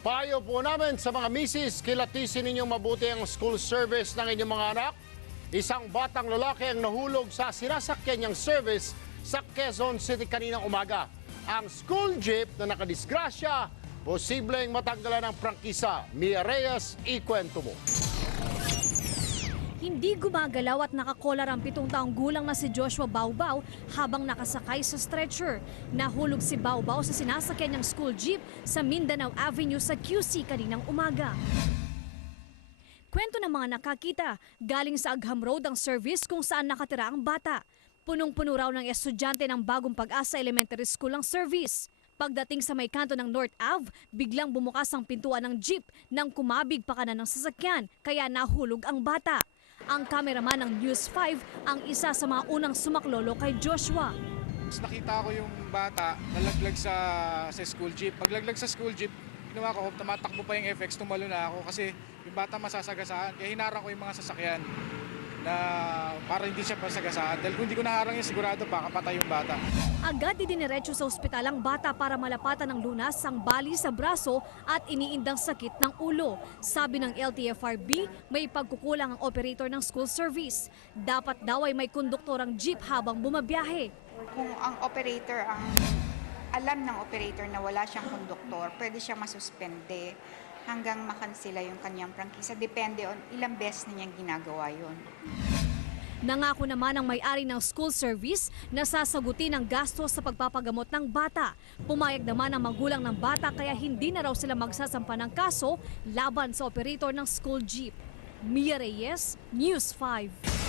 Payo po namin sa mga misis, kilatisin ninyong mabuti ang school service ng inyong mga anak. Isang batang lalaki ang nahulog sa sinasakyan niyang service sa Quezon City kaninang umaga. Ang school jeep na nakadisgrasya, posibleng matanggalan ng prangkisa. Mia Reyes, ikwento mo. Hindi gumagalaw at nakakolar ang pitong taong gulang na si Joshua Baubao habang nakasakay sa stretcher. Nahulog si Baubao sa sinasakyan niyang school jeep sa Mindanao Avenue sa QC kaninang umaga. Kwento ng mga nakakita, galing sa Agham Road ang service kung saan nakatira ang bata. Punong-puno raw ng estudyante ng bagong pag-asa elementary school ang service. Pagdating sa may kanto ng North Ave, biglang bumukas ang pintuan ng jeep nang kumabig pa kanan ng sasakyan, kaya nahulog ang bata. Ang kameraman ng News 5 ang isa sa mga unang sumaklolo kay Joshua. Tapos nakita ko yung bata nalaglag sa sa school jeep. Paglaglag sa school jeep, ginawa ko, tumatakbo pa yung FX, tumalo na ako kasi yung bata masasagasaan. Kaya hinarang ko yung mga sasakyan na para hindi siya masagasaan. Dahil kung hindi ko naharang yun, sigurado baka patay yung bata. Agad idiniretso sa ospital ang bata para malapatan ng lunas ang bali sa braso at iniindang sakit ng ulo. Sabi ng LTFRB, may pagkukulang ang operator ng school service. Dapat daw ay may konduktor ang jeep habang bumabiyahe. Kung ang operator ang alam ng operator na wala siyang konduktor, pwede siyang masuspende hanggang makansila yung kanyang prangkisa. Depende on ilang beses na niyang ginagawa yon. Nangako naman ang may-ari ng school service na sasagutin ang gastos sa pagpapagamot ng bata. Pumayag naman ang magulang ng bata kaya hindi na raw sila magsasampa ng kaso laban sa operator ng school jeep. Mia Reyes, News 5.